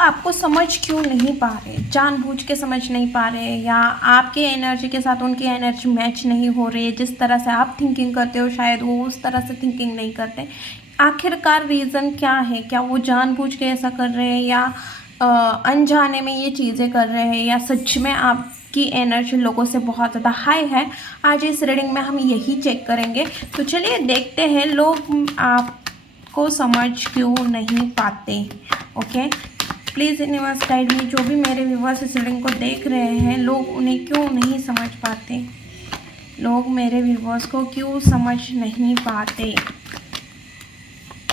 आपको समझ क्यों नहीं पा रहे, जानबूझ के समझ नहीं पा रहे, या आपके एनर्जी के साथ उनकी एनर्जी मैच नहीं हो रही, जिस तरह से आप थिंकिंग करते हो शायद वो उस तरह से थिंकिंग नहीं करते। आखिरकार रीज़न क्या है? क्या वो जानबूझ के ऐसा कर रहे हैं, या अनजाने में ये चीज़ें कर रहे हैं, या सच में आपकी एनर्जी लोगों से बहुत ज़्यादा हाई है? आज इस रीडिंग में हम यही चेक करेंगे। तो चलिए देखते हैं लोग आपको समझ क्यों नहीं पाते। Okay, please universe guide me. जो भी मेरे व्यूवर्स इस रीडिंग को देख रहे हैं, लोग उन्हें क्यों नहीं समझ पाते, लोग मेरे व्यूवर्स को क्यों समझ नहीं पाते।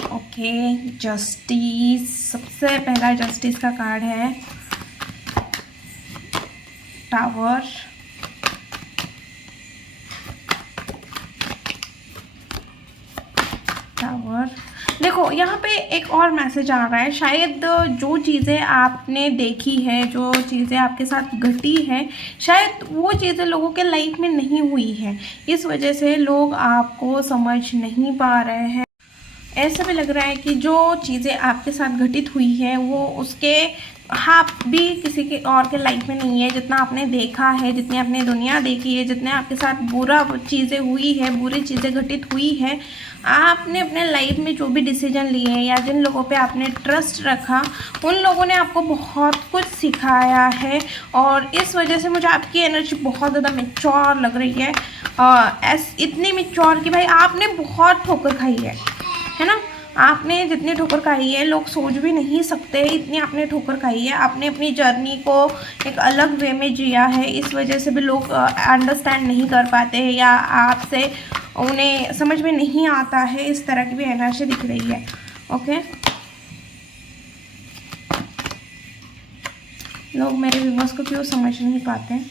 ओके, जस्टिस, सबसे पहला जस्टिस का कार्ड है, टावर, टावर। देखो यहाँ पे एक और मैसेज आ रहा है, शायद जो चीज़ें आपने देखी है, जो चीज़ें आपके साथ घटी है, शायद वो चीज़ें लोगों के लाइफ में नहीं हुई है, इस वजह से लोग आपको समझ नहीं पा रहे हैं। ऐसा भी लग रहा है कि जो चीज़ें आपके साथ घटित हुई है वो उसके हाफ भी किसी के और के लाइफ में नहीं है। जितना आपने देखा है, जितनी आपने दुनिया देखी है, जितने आपके साथ बुरा चीज़ें हुई है, बुरी चीज़ें घटित हुई है, आपने अपने लाइफ में जो भी डिसीजन लिए हैं या जिन लोगों पे आपने ट्रस्ट रखा, उन लोगों ने आपको बहुत कुछ सिखाया है। और इस वजह से मुझे आपकी एनर्जी बहुत ज़्यादा मैच्योर लग रही है, इतनी मैच्योर कि भाई आपने बहुत ठोकर खाई है ना। आपने जितनी ठोकर खाई है लोग सोच भी नहीं सकते, इतनी आपने ठोकर खाई है। आपने अपनी जर्नी को एक अलग वे में जिया है, इस वजह से भी लोग अंडरस्टैंड नहीं कर पाते हैं, या आपसे उन्हें समझ में नहीं आता है। इस तरह की भी एनर्जी दिख रही है। ओके, लोग मेरे व्यूअर्स को क्यों समझ नहीं पाते।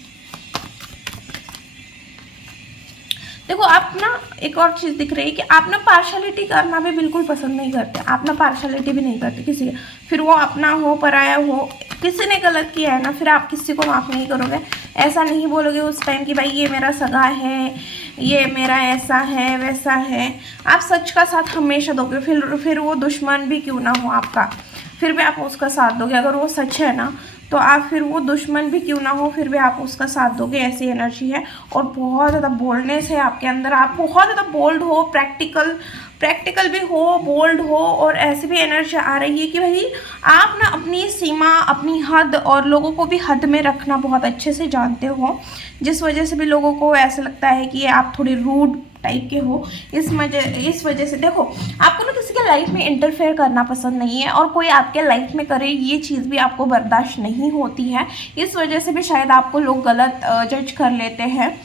देखो, आप ना एक और चीज़ दिख रही है कि आप ना पार्शलिटी करना भी बिल्कुल पसंद नहीं करते। आप ना पार्शलिटी भी नहीं करते किसी का, फिर वो अपना हो पराया हो। किसी ने गलत किया है ना, फिर आप किसी को माफ़ नहीं करोगे। ऐसा नहीं बोलोगे उस टाइम कि भाई ये मेरा सगा है, ये मेरा ऐसा है वैसा है। आप सच का साथ हमेशा दोगे, फिर वो दुश्मन भी क्यों ना हो आपका, फिर भी आप उसका साथ दोगे। अगर वो सच है ना, तो आप फिर वो दुश्मन भी क्यों ना हो, फिर भी आप उसका साथ दोगे। ऐसी एनर्जी है। और बहुत ज़्यादा बोल्डनेस है आपके अंदर, आप बहुत ज़्यादा बोल्ड हो, प्रैक्टिकल भी हो, बोल्ड हो। और ऐसी भी एनर्जी आ रही है कि भाई आप ना अपनी सीमा, अपनी हद और लोगों को भी हद में रखना बहुत अच्छे से जानते हो, जिस वजह से भी लोगों को ऐसा लगता है कि आप थोड़े रूड टाइप के हो। इस वजह से देखो, आपको ना किसी के लाइफ में इंटरफेयर करना पसंद नहीं है, और कोई आपके लाइफ में करे ये चीज़ भी आपको बर्दाश्त नहीं होती है। इस वजह से भी शायद आपको लोग गलत जज कर लेते हैं,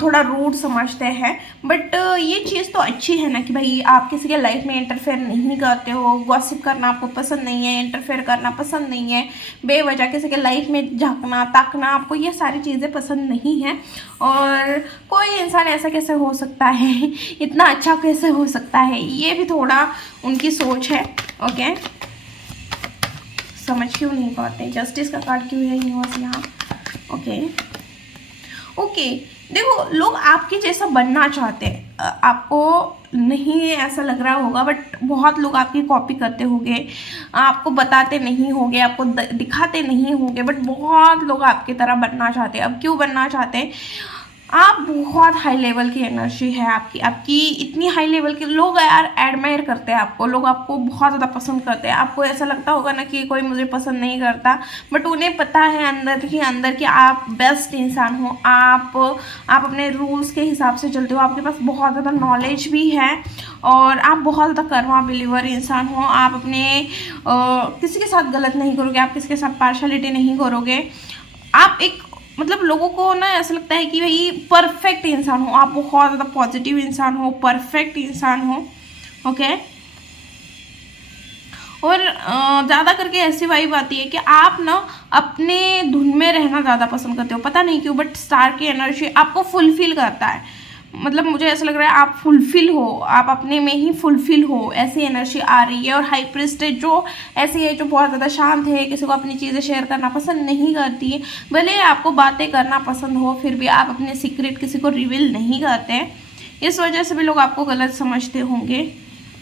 थोड़ा रूड समझते हैं। बट ये चीज़ तो अच्छी है ना कि भाई आप किसी के लाइफ में इंटरफेयर नहीं करते हो। गॉसिप करना आपको पसंद नहीं है, इंटरफेयर करना पसंद नहीं है, बेवजह किसी के लाइफ में झांकना ताकना, आपको ये सारी चीज़ें पसंद नहीं है। और कोई इंसान ऐसा कैसे हो सकता है, इतना अच्छा कैसे हो सकता है, ये भी थोड़ा उनकी सोच है। ओके, समझ क्यों नहीं पाते। जस्टिस का कार्ड क्यों है यूनिवर्स यहाँ। ओके, देखो, लोग आपके जैसा बनना चाहते हैं। आपको नहीं ऐसा लग रहा होगा, बट बहुत लोग आपकी कॉपी करते होंगे, आपको बताते नहीं होंगे, आपको दिखाते नहीं होंगे, बट बहुत लोग आपकी तरह बनना चाहते हैं। अब क्यों बनना चाहते हैं? आप बहुत हाई लेवल की एनर्जी है आपकी इतनी हाई लेवल के लोग यार एडमायर करते हैं आपको, लोग आपको बहुत ज़्यादा पसंद करते हैं। आपको ऐसा लगता होगा ना कि कोई मुझे पसंद नहीं करता, बट उन्हें पता है अंदर ही अंदर कि आप बेस्ट इंसान हो। आप अपने रूल्स के हिसाब से चलते हो, आपके पास बहुत ज़्यादा नॉलेज भी है, और आप बहुत ज़्यादा कर्मा बिलीवर इंसान हो। आप अपने किसी के साथ गलत नहीं करोगे, आप किसी के साथ पार्शलिटी नहीं करोगे। आप एक मतलब लोगों को ना ऐसा लगता है कि भाई परफेक्ट इंसान हो, आप बहुत ज़्यादा पॉजिटिव इंसान हो, परफेक्ट इंसान हो। ओके, और ज़्यादा करके ऐसी वाइब आती है कि आप ना अपने धुन में रहना ज़्यादा पसंद करते हो, पता नहीं क्यों, बट स्टार की एनर्जी आपको फुलफिल करता है। मतलब मुझे ऐसा लग रहा है आप फुलफिल हो, आप अपने में ही फुलफिल हो, ऐसी एनर्जी आ रही है। और हाई प्रीस्टेस जो ऐसी है, जो बहुत ज़्यादा शांत है, किसी को अपनी चीज़ें शेयर करना पसंद नहीं करती है। भले आपको बातें करना पसंद हो, फिर भी आप अपने सीक्रेट किसी को रिवील नहीं करते हैं। इस वजह से भी लोग आपको गलत समझते होंगे।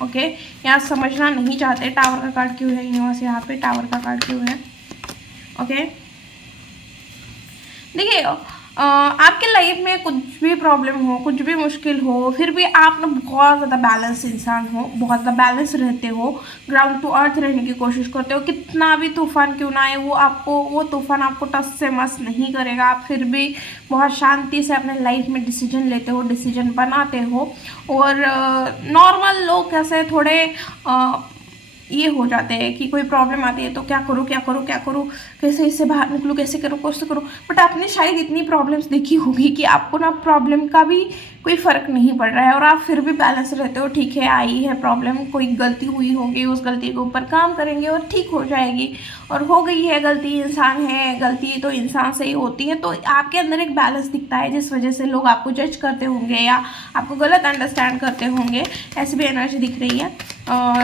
ओके, यहाँ समझना नहीं चाहते टावर का कार्ड क्यों है यूनिवर्स, यहाँ पे टावर का कार्ड क्यों है। ओके, देखिए आपके लाइफ में कुछ भी प्रॉब्लम हो, कुछ भी मुश्किल हो, फिर भी आप ना बहुत ज़्यादा बैलेंस इंसान हो, बहुत ज़्यादा बैलेंस रहते हो, ग्राउंड टू अर्थ रहने की कोशिश करते हो। कितना भी तूफान क्यों ना आए, वो तूफान आपको टस से मस नहीं करेगा। आप फिर भी बहुत शांति से अपने लाइफ में डिसीजन लेते हो, डिसीजन बनाते हो। और नॉर्मल लोग कैसे थोड़े ये हो जाते हैं कि कोई प्रॉब्लम आती है तो क्या करूँ क्या करूँ क्या करूँ, कैसे इससे बाहर निकलूँ, कैसे करूँ कैसे करूँ। बट आपने शायद इतनी प्रॉब्लम्स देखी होगी कि आपको ना प्रॉब्लम का भी कोई फ़र्क नहीं पड़ रहा है और आप फिर भी बैलेंस रहते हो। ठीक है, आई है प्रॉब्लम, कोई गलती हुई होगी, उस गलती के ऊपर काम करेंगे और ठीक हो जाएगी। और हो गई है गलती, इंसान है, गलती तो इंसान से ही होती है। तो आपके अंदर एक बैलेंस दिखता है जिस वजह से लोग आपको जज करते होंगे या आपको गलत अंडरस्टैंड करते होंगे। ऐसी भी एनर्जी दिख रही है।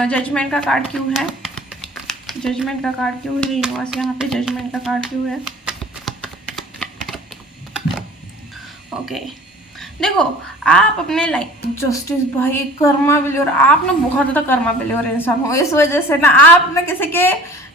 जजमेंट का कार्ड क्यों है, जजमेंट का कार्ड क्यों है यूनिवर्स, यहाँ पे जजमेंट का कार्ड क्यों है। ओके, देखो आप अपने लाइफ जस्टिस भाई कर्मा बिलीवर, आप ना बहुत ज़्यादा कर्मा बिलीवर इंसान हो। इस वजह से ना आप ना किसी के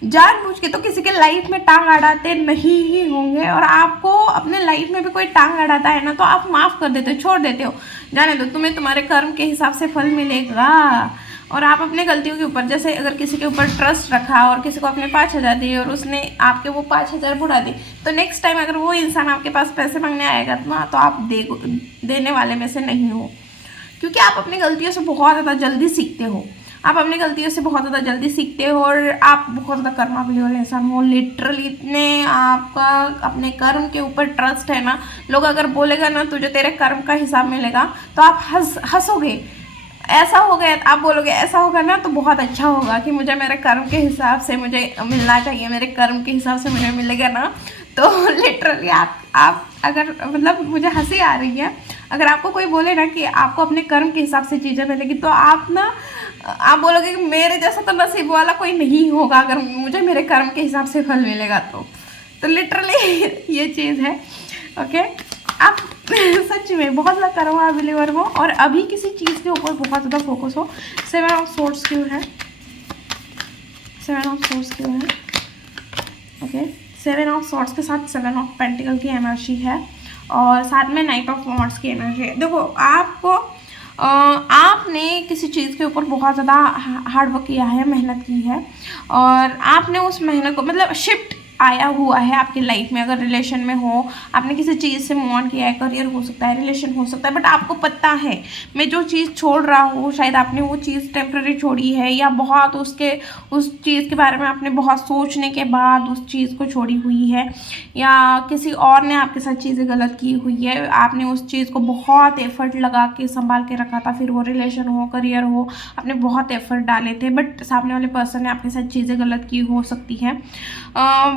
जानबूझ के तो किसी के लाइफ में टांग अड़ाते नहीं ही होंगे। और आपको अपने लाइफ में भी कोई टांग अड़ाता है ना तो आप माफ़ कर देते हो, छोड़ देते हो, जाने दो, तुम्हें तुम्हारे कर्म के हिसाब से फल मिलेगा। और आप अपने गलतियों के ऊपर, जैसे अगर किसी के ऊपर ट्रस्ट रखा और किसी को अपने 5,000 दिए और उसने आपके वो 5,000 बुरा दी, तो नेक्स्ट टाइम अगर वो इंसान आपके पास पैसे मांगने आएगा ना तो आप देने वाले में से नहीं हो। क्योंकि आप अपनी गलतियों से बहुत ज़्यादा जल्दी सीखते हो, आप अपनी गलतियों से बहुत ज़्यादा जल्दी सीखते हो और आप बहुत ज़्यादा कर्मा बिलीवर इंसान हो। लिटरली इतने आपका अपने कर्म के ऊपर ट्रस्ट है ना, लोग अगर बोलेगा ना तुझे तेरे कर्म का हिसाब मिलेगा तो आप हंसोगे। ऐसा हो गया, आप बोलोगे ऐसा होगा ना तो बहुत अच्छा होगा कि मुझे मेरे कर्म के हिसाब से मुझे मिलना चाहिए, मेरे कर्म के हिसाब से मुझे मिलेगा ना। तो लिटरली आप अगर मतलब मुझे हंसी आ रही है, अगर आपको कोई बोले ना कि आपको अपने कर्म के हिसाब से चीज़ें मिलेगी तो आप ना आप बोलोगे कि मेरे जैसा तो नसीब वाला कोई नहीं होगा अगर मुझे मेरे कर्म के हिसाब से फल मिलेगा तो लिटरली ये चीज़ है। ओके, आप सच में बहुत ज़्यादा कर्मा बिलीवर हो और अभी किसी चीज़ के ऊपर बहुत ज़्यादा फोकस हो। 7 ऑफ सोर्ड्स क्यों है, 7 ऑफ सोर्ड्स क्यों है। ओके, 7 ऑफ सोर्ड्स के साथ 7 ऑफ पेंटिकल की एनर्जी है और साथ में नाइट ऑफ वॉन्ड्स की एनर्जी है। देखो आपने किसी चीज़ के ऊपर बहुत ज़्यादा हार्ड वर्क किया है, मेहनत की है और आपने उस मेहनत को मतलब शिफ्ट आया हुआ है आपकी लाइफ में। अगर रिलेशन में हो, आपने किसी चीज़ से मूव ऑन किया है, करियर हो सकता है, रिलेशन हो सकता है, बट आपको पता है मैं जो चीज़ छोड़ रहा हूँ, शायद आपने वो चीज़ टेम्प्रेरी छोड़ी है या बहुत उस चीज़ के बारे में आपने बहुत सोचने के बाद उस चीज़ को छोड़ी हुई है या किसी और ने आपके साथ चीज़ें गलत की हुई है। आपने उस चीज़ को बहुत एफर्ट लगा के संभाल के रखा था, फिर वो रिलेशन हो, करियर हो, आपने बहुत एफर्ट डाले थे बट सामने वाले पर्सन ने आपके साथ चीज़ें गलत की हो सकती है।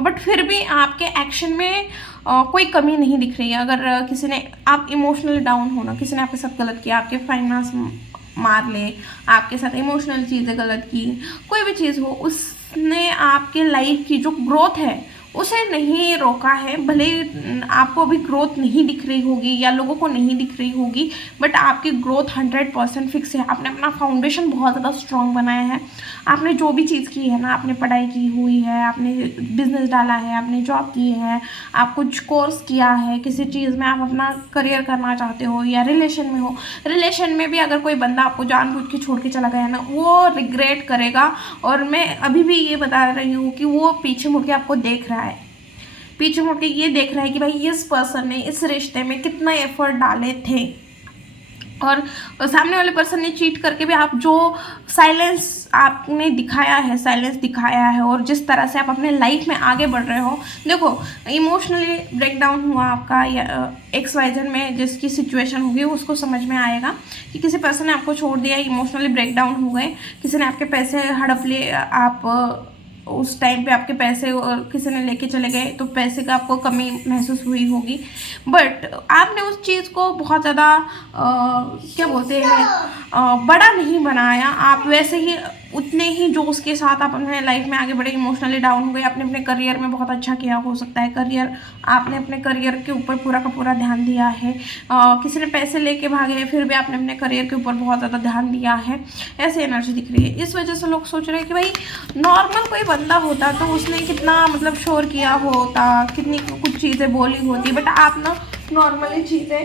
बट फिर भी आपके एक्शन में कोई कमी नहीं दिख रही है। अगर किसी ने आप इमोशनली डाउन हो ना, किसी ने आपके साथ गलत किया, आपके फाइनेंस मार ले, आपके साथ इमोशनल चीज़ें गलत की, कोई भी चीज़ हो, उसने आपके लाइफ की जो ग्रोथ है उसे नहीं रोका है। भले आपको अभी ग्रोथ नहीं दिख रही होगी या लोगों को नहीं दिख रही होगी बट आपकी ग्रोथ 100% फिक्स है। आपने अपना फाउंडेशन बहुत ज़्यादा स्ट्रॉन्ग बनाया है। आपने जो भी चीज़ की है ना, आपने पढ़ाई की हुई है, आपने बिजनेस डाला है, आपने जॉब की है, आप कुछ कोर्स किया है, किसी चीज़ में आप अपना करियर करना चाहते हो या रिलेशन में हो, रिलेशन में भी अगर कोई बंदा आपको जानबूझ के छोड़ के चला गया ना वो रिग्रेट करेगा। और मैं अभी भी ये बता रही हूँ कि वो पीछे मुड़ के आपको देख रहा है, पीछे मुड़ के ये देख रहा है कि भाई इस पर्सन ने इस रिश्ते में कितना एफर्ट डाले थे और सामने वाले पर्सन ने चीट करके भी आप जो साइलेंस आपने दिखाया है, साइलेंस दिखाया है और जिस तरह से आप अपने लाइफ में आगे बढ़ रहे हो। देखो इमोशनली ब्रेकडाउन हुआ आपका या XYZ में जिसकी सिचुएशन होगी उसको समझ में आएगा कि किसी पर्सन ने आपको छोड़ दिया, इमोशनली ब्रेकडाउन हो गए, किसी ने आपके पैसे हड़प लिए, आप उस टाइम पे आपके पैसे किसी ने लेके चले गए तो पैसे का आपको कमी महसूस हुई होगी। बट आपने उस चीज़ को बहुत ज़्यादा क्या बोलते हैं बड़ा नहीं बनाया, आप वैसे ही उतने ही जोश के साथ आप अपने लाइफ में आगे बढ़े। इमोशनली डाउन हो गए, आपने अपने करियर में बहुत अच्छा किया हो सकता है, करियर आपने अपने करियर के ऊपर पूरा का पूरा ध्यान दिया है। किसी ने पैसे लेके भागे फिर भी आपने अपने करियर के ऊपर बहुत ज़्यादा ध्यान दिया है, ऐसी एनर्जी दिख रही है। इस वजह से लोग सोच रहे हैं कि भाई नॉर्मल कोई बंदा होता तो उसने कितना मतलब शोर किया होता, कितनी कुछ चीज़ें बोली होती, बट आप ना नॉर्मली चीज़ें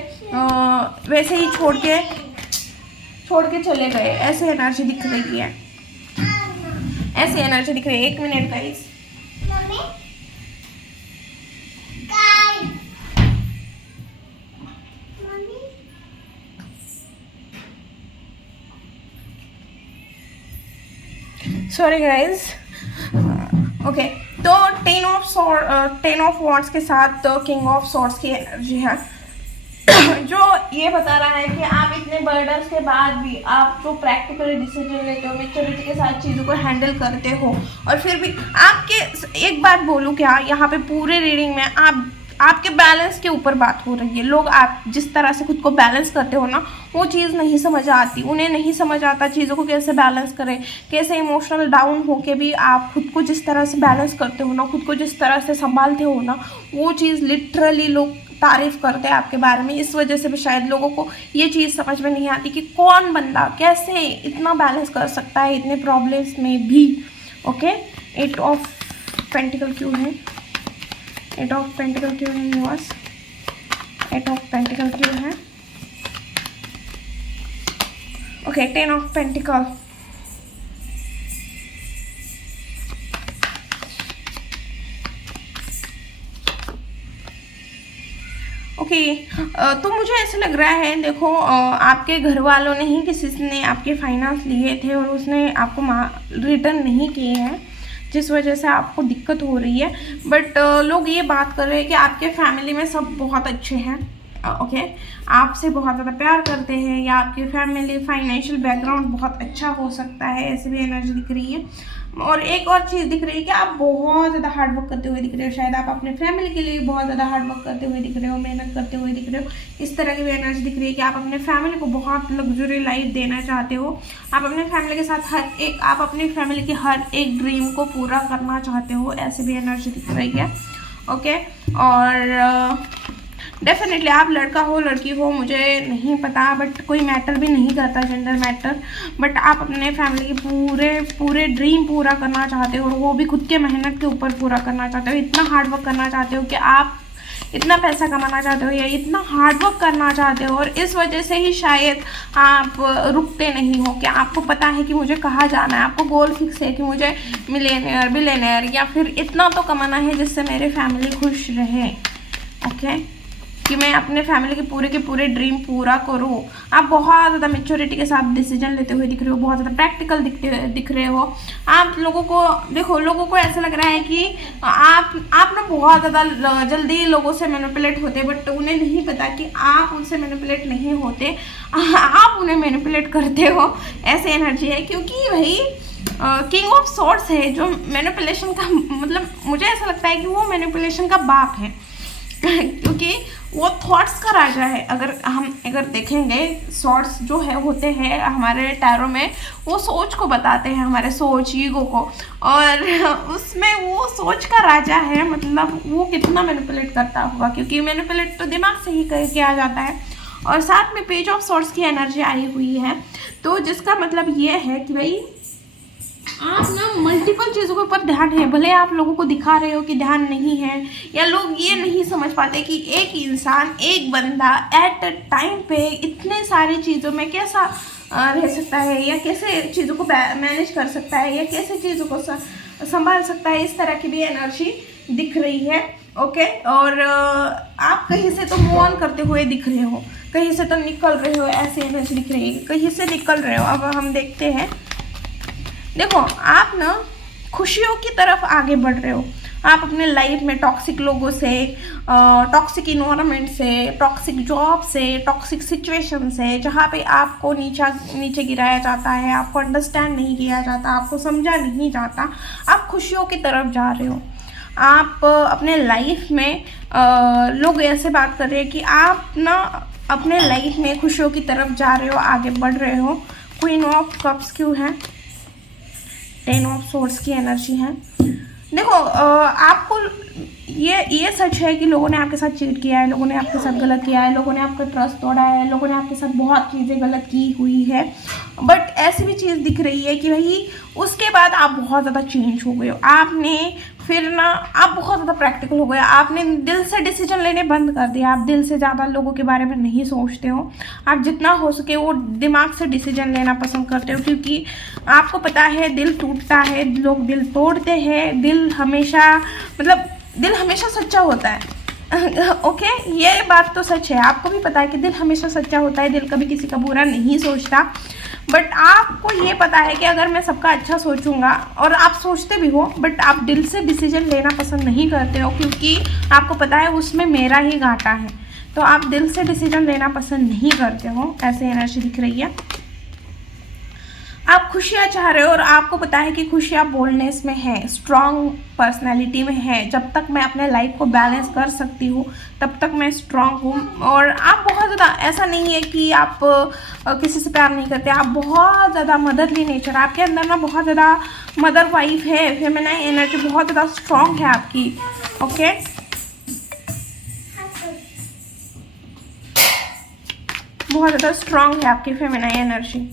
वैसे ही छोड़ के चले गए, ऐसे एनर्जी दिख रही है, ऐसी एनर्जी दिख रही है। 1 minute guys. Sorry guys. Okay, तो 10 ऑफ वॉन्ड्स के साथ किंग ऑफ सॉर्ड्स की एनर्जी है जो ये बता रहा है कि आप इतने बर्डन्स के बाद भी आप जो प्रैक्टिकल डिसीजन लेते हो, मैच्योरिटी के साथ चीज़ों को हैंडल करते हो, और फिर भी आपके एक बात बोलूँ क्या, यहाँ पे पूरे रीडिंग में आपके बैलेंस के ऊपर बात हो रही है। लोग आप जिस तरह से खुद को बैलेंस करते हो ना, वो चीज़ नहीं समझ आती, उन्हें नहीं समझ आता चीज़ों को कैसे बैलेंस करें, कैसे इमोशनल डाउन होके भी आप खुद को जिस तरह से बैलेंस करते हो ना, खुद को जिस तरह से संभालते हो ना, वो चीज़ लिटरली लोग तारीफ़ करते हैं आपके बारे में। इस वजह से भी शायद लोगों को ये चीज़ समझ में नहीं आती कि कौन बंदा कैसे इतना बैलेंस कर सकता है इतने प्रॉब्लम्स में भी। ओके, 8 ऑफ पेंटिकल क्यों है, 8 ऑफ पेंटिकल क्यों है यूनिवर्स, 8 ऑफ पेंटिकल क्यों है। Okay, 10 of pentacle. ओके, तो मुझे ऐसा लग रहा है, देखो आपके घर वालों ने ही किसी ने आपके फाइनेंस लिए थे और उसने आपको रिटर्न नहीं किए हैं, जिस वजह से आपको दिक्कत हो रही है। बट लोग ये बात कर रहे हैं कि आपके फैमिली में सब बहुत अच्छे हैं, ओके, आपसे बहुत ज़्यादा प्यार करते हैं, या आपकी फैमिली फाइनेंशियल बैकग्राउंड बहुत अच्छा हो सकता है, ऐसी भी एनर्जी दिख रही है। और एक और चीज़ दिख रही है कि आप बहुत ज़्यादा हार्ड वर्क करते हुए दिख रहे हो, शायद आप अपने फैमिली के लिए बहुत ज़्यादा हार्ड वर्क करते हुए दिख रहे हो, मेहनत करते हुए दिख रहे हो। इस तरह की भी एनर्जी दिख रही है कि आप अपने फैमिली को बहुत लग्जरी लाइफ देना चाहते हो, आप अपने फैमिली के साथ आप अपनी फैमिली की हर एक ड्रीम को पूरा करना चाहते हो, ऐसी भी एनर्जी दिख रही है। ओके, और डेफिनेटली आप लड़का हो लड़की हो मुझे नहीं पता, बट कोई मैटर भी नहीं करता, जेंडर मैटर, बट आप अपने फैमिली के पूरे ड्रीम पूरा करना चाहते हो, और वो भी खुद के मेहनत के ऊपर पूरा करना चाहते हो, इतना हार्ड वर्क करना चाहते हो कि आप इतना पैसा कमाना चाहते हो या इतना हार्ड वर्क करना चाहते हो, और इस वजह से ही शायद आप रुकते नहीं हो कि आपको पता है कि मुझे कहाँ जाना है, आपको गोल फिक्स है कि मुझे मिलियनेयर बिलियनेयर या फिर इतना तो कमाना है जिससे मेरी फैमिली खुश रहे। ओके, कि मैं अपने फैमिली के पूरे ड्रीम पूरा करूं। आप बहुत ज़्यादा मैच्योरिटी के साथ डिसीजन लेते हुए दिख रहे हो, बहुत ज़्यादा प्रैक्टिकल दिख रहे हो। आप लोगों को देखो, लोगों को ऐसा लग रहा है कि आप ना बहुत ज़्यादा जल्दी लोगों से मैनिपुलेट होते, बट उन्हें नहीं पता कि आप उनसे मैनिपुलेट नहीं होते, आप उन्हें मैनिपुलेट करते हो, ऐसे एनर्जी है। क्योंकि भाई किंग ऑफ सॉर्ड्स है जो मैनिपुलेशन का मतलब, मुझे ऐसा लगता है कि वो मैनिपुलेशन का बाप है क्योंकि वो थॉट्स का राजा है। अगर देखेंगे, सॉर्ड्स जो है होते हैं हमारे टैरो में, वो सोच को बताते हैं, हमारे सोच ईगो को, और उसमें वो सोच का राजा है, मतलब वो कितना मैनिपुलेट करता होगा, क्योंकि मैनिपुलेट तो दिमाग से ही किया जाता है। और साथ में पेज ऑफ सॉर्ड्स की एनर्जी आई हुई है, तो जिसका मतलब ये है कि भाई आप ना मल्टीपल चीज़ों के ऊपर ध्यान है, भले आप लोगों को दिखा रहे हो कि ध्यान नहीं है, या लोग ये नहीं समझ पाते कि एक इंसान, एक बंदा एट अ टाइम पे इतने सारी चीज़ों में कैसा रह सकता है, या कैसे चीज़ों को मैनेज कर सकता है, या कैसे चीज़ों को संभाल सकता है। इस तरह की भी एनर्जी दिख रही है। ओके, और आप कहीं से तो मूव ऑन करते हुए दिख रहे हो, कहीं से तो निकल रहे हो, ऐसी एनर्जी दिख रही है, कहीं से निकल रहे हो। अब हम देखते हैं, देखो आप ना खुशियों की तरफ आगे बढ़ रहे हो। आप अपने लाइफ में टॉक्सिक लोगों से, टॉक्सिक इन्वायरमेंट से, टॉक्सिक जॉब से, टॉक्सिक सिचुएशन से, जहाँ पे आपको नीचे गिराया जाता है, आपको अंडरस्टैंड नहीं किया जाता, आपको समझा नहीं जाता, आप खुशियों की तरफ जा रहे हो। आप अपने लाइफ में लोग ऐसे बात कर रहे हैं कि आप ना अपने लाइफ में खुशियों की तरफ जा रहे हो, आगे बढ़ रहे हो। क्वीन ऑफ कप्स क्यों है? 10 ऑफ सोर्स की एनर्जी है। देखो आपको ये सच है कि लोगों ने आपके साथ चीट किया है, लोगों ने आपके साथ गलत किया है, लोगों ने आपका ट्रस्ट तोड़ा है, लोगों ने आपके साथ बहुत चीज़ें गलत की हुई है। बट ऐसी भी चीज़ दिख रही है कि भाई उसके बाद आप बहुत ज़्यादा चेंज हो गए हो। आपने फिर ना आप बहुत ज़्यादा प्रैक्टिकल हो गए, आपने दिल से डिसीजन लेने बंद कर दिया। आप दिल से ज़्यादा लोगों के बारे में नहीं सोचते हो, आप जितना हो सके वो दिमाग से डिसीजन लेना पसंद करते हो, क्योंकि आपको पता है दिल टूटता है, लोग दिल तोड़ते हैं, दिल हमेशा सच्चा होता है। ओके ये बात तो सच है, आपको भी पता है कि दिल हमेशा सच्चा होता है, दिल कभी किसी का बुरा नहीं सोचता। बट आपको ये पता है कि अगर मैं सबका अच्छा सोचूंगा, और आप सोचते भी हो, बट आप दिल से डिसीजन लेना पसंद नहीं करते हो, क्योंकि आपको पता है उसमें मेरा ही घाटा है। तो आप दिल से डिसीजन लेना पसंद नहीं करते हो, ऐसे एनर्जी दिख रही है। आप खुशियाँ चाह रहे हो और आपको पता है कि खुशियाँ बोलनेस में है, स्ट्रॉन्ग पर्सनैलिटी में है। जब तक मैं अपने लाइफ को बैलेंस कर सकती हूँ तब तक मैं स्ट्रॉन्ग हूँ। और आप बहुत ज़्यादा, ऐसा नहीं है कि आप किसी से प्यार नहीं करते, आप बहुत ज़्यादा मदरली नेचर, आपके अंदर ना बहुत ज़्यादा मदर वाइफ है, फेमिनाइन एनर्जी बहुत ज़्यादा स्ट्रॉन्ग है आपकी। ओके बहुत ज़्यादा स्ट्रॉन्ग है आपकी फेमिनाइन एनर्जी।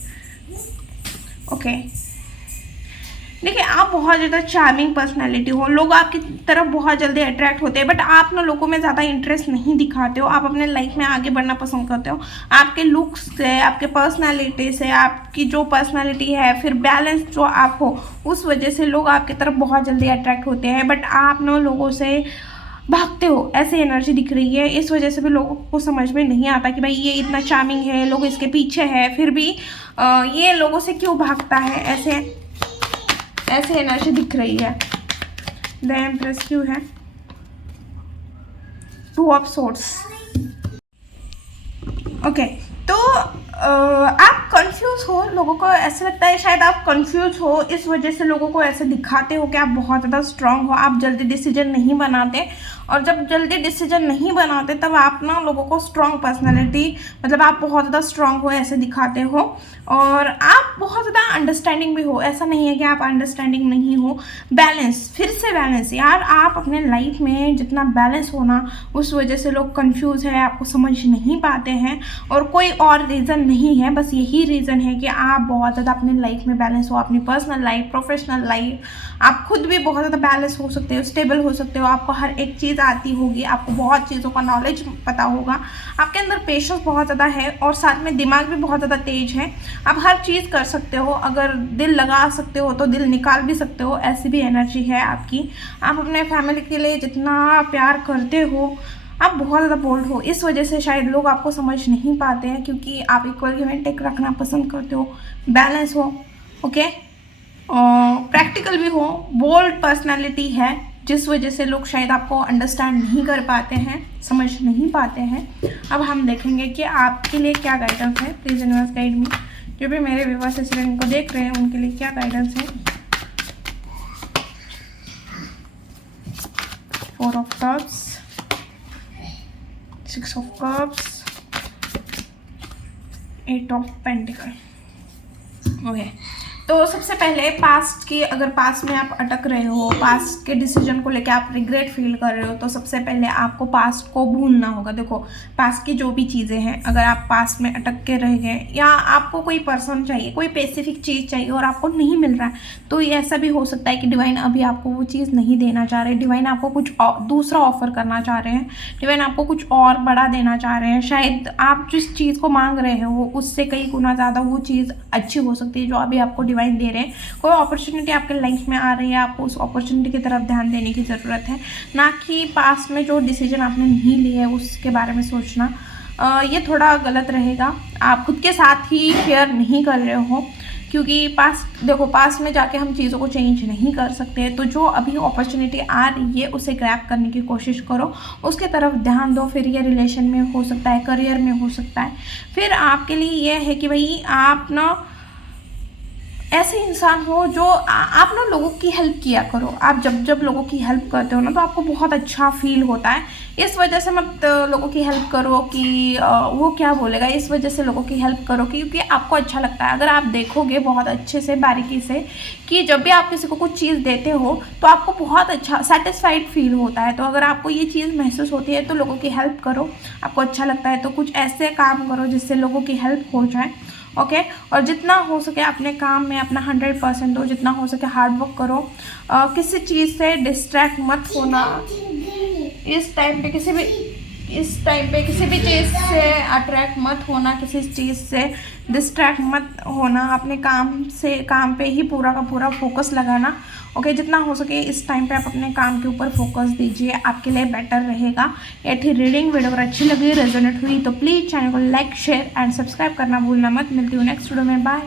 ओके देखिए आप बहुत ज़्यादा चार्मिंग पर्सनालिटी हो, लोग आपकी तरफ बहुत जल्दी अट्रैक्ट होते हैं, बट आप ना लोगों में ज़्यादा इंटरेस्ट नहीं दिखाते हो। आप अपने लाइफ में आगे बढ़ना पसंद करते हो, आपके लुक्स से, आपके पर्सनालिटी से, आपकी जो पर्सनालिटी है, फिर बैलेंस जो आप हो, उस वजह से लोग आपकी तरफ बहुत जल्दी अट्रैक्ट होते हैं। बट आप ना लोगों से भागते हो, ऐसी एनर्जी दिख रही है। इस वजह से भी लोगों को समझ में नहीं आता कि भाई ये इतना चार्मिंग है, लोग इसके पीछे है, फिर भी ये लोगों से क्यों भागता है, ऐसे एनर्जी दिख रही है। द एम्प्रेस क्यों है, 2 ऑफ सोर्ड्स। ओके तो आप कंफ्यूज हो, लोगों को ऐसा लगता है शायद आप कंफ्यूज हो, इस वजह से लोगों को ऐसे दिखाते हो कि आप बहुत ज़्यादा स्ट्रांग हो, आप जल्दी डिसीजन नहीं बनाते। और जब जल्दी डिसीजन नहीं बनाते तब आप ना लोगों को स्ट्रांग पर्सनालिटी, मतलब आप बहुत ज़्यादा स्ट्रांग हो ऐसे दिखाते हो। और आप बहुत ज़्यादा अंडरस्टैंडिंग भी हो, ऐसा नहीं है कि आप अंडरस्टैंडिंग नहीं हो। बैलेंस, फिर से बैलेंस यार, आप अपने लाइफ में जितना बैलेंस होना, उस वजह से लोग कंफ्यूज है, आपको समझ नहीं पाते हैं। और कोई और रीज़न नहीं है, बस यही रीज़न है कि आप बहुत ज़्यादा अपने लाइफ में बैलेंस हो, अपनी पर्सनल लाइफ, प्रोफेशनल लाइफ, आप खुद भी बहुत ज़्यादा बैलेंस हो सकते हो, स्टेबल हो सकते हो, आपको हर एक चीज़ आती होगी, आपको बहुत चीज़ों का नॉलेज पता होगा, आपके अंदर पेशेंस बहुत ज़्यादा है, और साथ में दिमाग भी बहुत ज़्यादा तेज है। आप हर चीज़ कर सकते हो, अगर दिल लगा सकते हो तो दिल निकाल भी सकते हो, ऐसी भी एनर्जी है आपकी। आप अपने फैमिली के लिए जितना प्यार करते हो, आप बहुत ज़्यादा बोल्ड हो, इस वजह से शायद लोग आपको समझ नहीं पाते हैं, क्योंकि आप इक्वल गिव एंड टेक रखना पसंद करते हो, बैलेंस हो, ओके, प्रैक्टिकल भी हो, बोल्ड पर्सनालिटी है, जिस वजह से लोग शायद आपको अंडरस्टैंड नहीं कर पाते हैं, समझ नहीं पाते हैं। अब हम देखेंगे कि आपके लिए क्या गाइडेंस है। प्लीज़ यूनिवर्स गाइड मी, जो भी मेरे व्यूअर्स इस रीडिंग को देख रहे हैं उनके लिए क्या गाइडेंस है। 4 of cups, 6 of cups, 8 of pentacle. Okay तो सबसे पहले पास्ट की, अगर पास्ट में आप अटक रहे हो, पास्ट के डिसीजन को लेकर आप रिग्रेट फील कर रहे हो, तो सबसे पहले आपको पास्ट को भूलना होगा। देखो पास्ट की जो भी चीज़ें हैं, अगर आप पास्ट में अटक के रह गए, या आपको कोई पर्सन चाहिए, कोई स्पेसिफिक चीज़ चाहिए और आपको नहीं मिल रहा है, तो ये ऐसा भी हो सकता है कि डिवाइन अभी आपको वो चीज़ नहीं देना चाह रहे, डिवाइन आपको कुछ दूसरा ऑफर करना चाह रहे हैं, डिवाइन आपको कुछ और बड़ा देना चाह रहे हैं। शायद आप जिस चीज़ को मांग रहे हो उससे कई गुना ज़्यादा वो चीज़ अच्छी हो सकती है जो अभी आपको डिवाइन दे रहे हैं। कोई अपॉर्चुनिटी आपके लाइफ में आ रही है, आपको उस अपॉर्चुनिटी की तरफ ध्यान देने की ज़रूरत है, ना कि पास्ट में जो डिसीजन आपने नहीं लिए है उसके बारे में सोचना। ये थोड़ा गलत रहेगा, आप खुद के साथ ही शेयर नहीं कर रहे हो, क्योंकि पास्ट, देखो पास्ट में जाके हम चीज़ों को चेंज नहीं कर सकते। तो जो अभी अपॉर्चुनिटी आ रही है उसे ग्रैब करने की कोशिश करो, उसके तरफ ध्यान दो। फिर ये रिलेशन में हो सकता है, करियर में हो सकता है। फिर आपके लिए ये है कि भाई आप ना ऐसे इंसान हो जो आप ना लोगों की हेल्प किया करो। आप जब जब लोगों की हेल्प करते हो ना तो आपको बहुत अच्छा फील होता है। इस वजह से मत लोगों की हेल्प करो कि वो क्या बोलेगा, इस वजह से लोगों की हेल्प करो क्योंकि आपको अच्छा लगता है। अगर आप देखोगे बहुत अच्छे से बारीकी से कि जब भी आप किसी को कुछ चीज़ देते हो तो आपको बहुत अच्छा सेटिस्फाइड फील होता है। तो अगर आपको ये चीज़ महसूस होती है तो लोगों की हेल्प करो, आपको अच्छा लगता है तो कुछ ऐसे काम करो जिससे लोगों की हेल्प हो जाए। ओके और जितना हो सके अपने काम में अपना 100% दो, जितना हो सके हार्ड वर्क करो। किसी चीज़ से डिस्ट्रैक्ट मत होना। इस टाइम पे किसी भी चीज़ से अट्रैक्ट मत होना, किसी चीज़ से डिस्ट्रैक्ट मत होना। अपने काम पे ही पूरा का पूरा फोकस लगाना। ओके जितना हो सके इस टाइम पे आप अपने काम के ऊपर फोकस दीजिए, आपके लिए बेटर रहेगा। ये थी रीडिंग। वीडियो अगर अच्छी लगी, रेजोनेट हुई तो प्लीज़ चैनल को लाइक शेयर एंड सब्सक्राइब करना भूलना मत। मिलती हूँ नेक्स्ट वीडियो में। बाय।